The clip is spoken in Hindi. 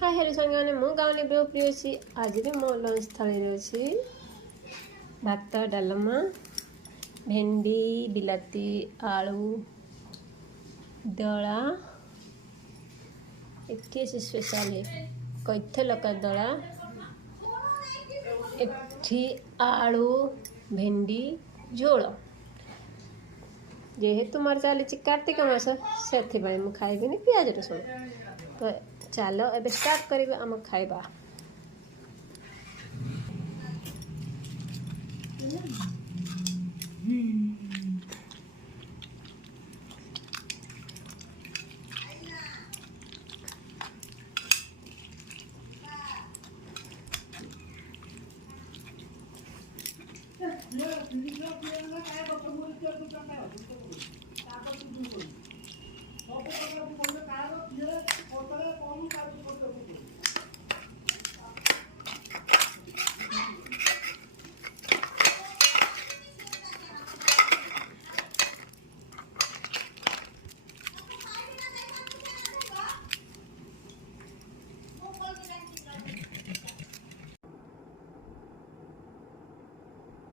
हाय हेलो सांगने मु गाँव बेहप्रिय अच्छी आज भी मो लंच थाली अच्छी भात डालमा भेंडी बिलाती आलू दला एटी स्पेशल कैथल का दला एठी आलू भेंडी झोल जेहेतु मोर चली कार्तिक मास से खाइबी पियाज रसुण तो चलो एबे स्टार्ट करिबे आम खाइबा।